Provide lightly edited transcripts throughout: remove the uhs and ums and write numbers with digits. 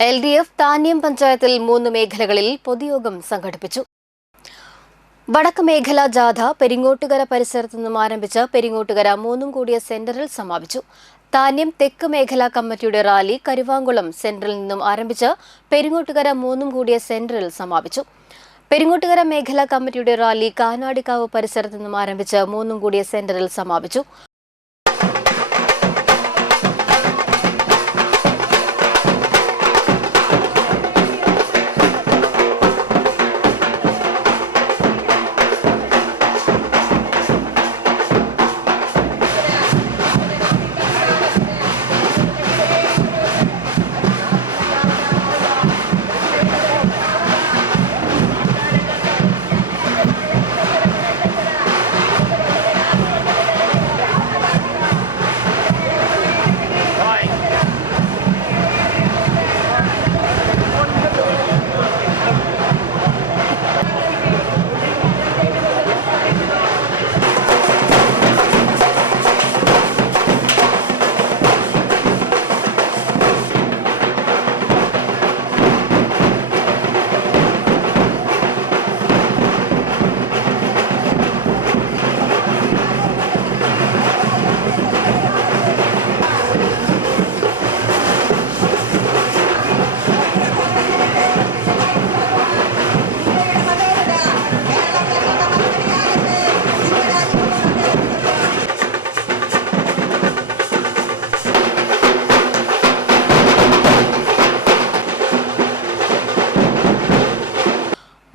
LDF Thanyam പഞ്ചായത്തിൽ 3 മേഖലകളിൽ പൊതുയോഗം സംഘടിപ്പിച്ചു. വടക്ക് മേഖല ജാഥ പെരിങ്ങോട്ടുകര പരിസരത്തു നിന്നും ആരംഭിച്ച പെരിങ്ങോട്ടുകര 3 കൂടിയ സെന്ററിൽ സമാപിച്ചു. താന്യം തെക്ക് മേഖലാ കമ്മിറ്റിയുടെ റാലി കരുവാങ്കുളം സെന്ററിൽ നിന്നും ആരംഭിച്ച് പെരിങ്ങോട്ടുകര 3 കൂടിയ സെന്ററിൽ സമാപിച്ചു. പെരിങ്ങോട്ടുകര മേഖലാ കമ്മിറ്റിയുടെ റാലി കാനാടിക്കാവ് പരിസരത്തു നിന്നും ആരംഭിച്ച് 3 കൂടിയ സെന്ററിൽ സമാപിച്ചു.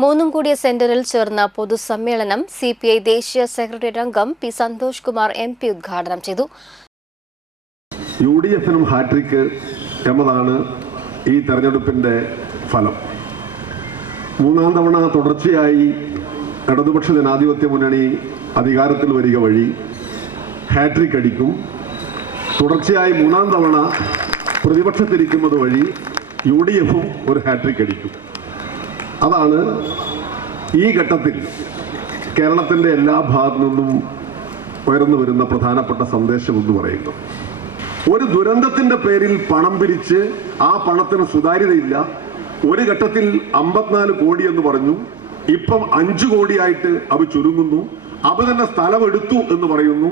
മൂന്നും കൂടിയ സെന്ററിൽ ചേർന്ന പൊതുസമ്മേളനം CPI ദേശീയ സെക്രട്ടേറിയറ്റ് അംഗം P. സന്തോഷ് കുമാർ MP ഉദ്ഘാടനം ചെയ്തു. UDF-നും ഹാട്രിക്ക് എന്നതാണ് ഈ തെരഞ്ഞെടുപ്പിന്റെ ഫലം. 3-ാം തവണ തുടർച്ചയായി ഇടതുപക്ഷ ജനാധിപത്യ മുന്നണി അധികാരത്തിൽ വരിക വഴി ഹാട്രിക് അടിക്കും. തുടർച്ചയായി 3-ാം തവണ പ്രതിപക്ഷത്തിരിക്കുന്നത് വഴി UDF-ഉം ഒരു ഹാട്രിക് അടിക്കും. അതാണ് ഈ ഘട്ടത്തിൽ കേരളത്തിൻ്റെ എല്ലാ ഭാഗത്തു നിന്നും ഉയർന്നു വരുന്ന പ്രധാനപ്പെട്ട സന്ദേശം എന്ന് പറയുന്നത്. ഒരു ദുരന്തത്തിന്റെ പേരിൽ പണം പിരിച്ച് ആ പണത്തിന് സുതാര്യതയില്ല. ഒരു ഘട്ടത്തിൽ 54 കോടി എന്ന് പറഞ്ഞു, ഇപ്പം 5 കോടിയായിട്ട് അവ ചുരുങ്ങുന്നു. അവ തന്നെ സ്ഥലം എടുത്തു എന്ന് പറയുന്നു.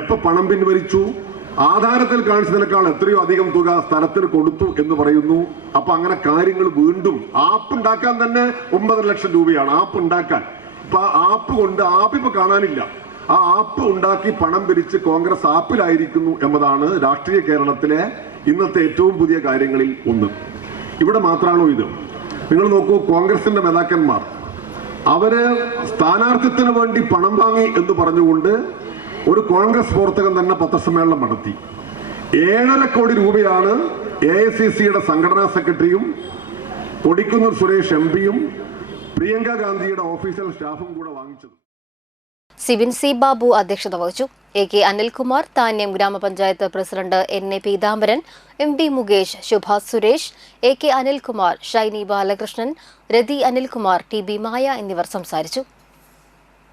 എപ്പോൾ പണം പിൻവലിച്ചു, ആധാരത്തിൽ കാണിച്ചതിനേക്കാൾ എത്രയോ അധികം തുക സ്ഥലത്തിന് കൊടുത്തു എന്ന് പറയുന്നു. അപ്പൊ അങ്ങനെ കാര്യങ്ങൾ വീണ്ടും ആപ്പ് ഉണ്ടാക്കാൻ തന്നെ 9 ലക്ഷം രൂപയാണ് ആപ്പ് ഉണ്ടാക്കാൻ. ഇപ്പൊ ആപ്പ് കൊണ്ട് ആപ്പ് ഇപ്പൊ കാണാനില്ല. ആ ആപ്പ് ഉണ്ടാക്കി പണം പിരിച്ച് കോൺഗ്രസ് ആപ്പിലായിരിക്കുന്നു എന്നതാണ് രാഷ്ട്രീയ കേരളത്തിലെ ഇന്നത്തെ ഏറ്റവും പുതിയ കാര്യങ്ങളിൽ ഒന്ന്. ഇവിടെ മാത്രമാണോ ഇത്? നിങ്ങൾ നോക്കൂ, കോൺഗ്രസിന്റെ നേതാക്കന്മാർ അവര് സ്ഥാനാർത്ഥിത്വത്തിന് വേണ്ടി പണം വാങ്ങി എന്ന് പറഞ്ഞുകൊണ്ട് ഒരു കോൺഗ്രസ് പ്രവർത്തകൻ തന്നെ പത്രസമ്മേളനം നടത്തി. 7.5 കോടി രൂപയാണ് AICCയുടെ സംഘടനാ സെക്രട്ടറിയും കൊടിക്കുന്നിൽ സുരേഷ് MP-യും പ്രിയങ്ക ഗാന്ധിയുടെ ഓഫീസിയൽ സ്റ്റാഫും കൂടെ വാങ്ങിച്ചത്. സിബിൻ C. ബാബു അധ്യക്ഷത വഹിച്ചു. AK Anilkumar, Thanyam Gramapanchayat president NA Peethambaran, MB Mukesh, Subhash Suresh, AK Anilkumar, Shiny Balakrishnan, Rathi Anilkumar, TB Maya എന്നിവർ സംസാരിച്ചു.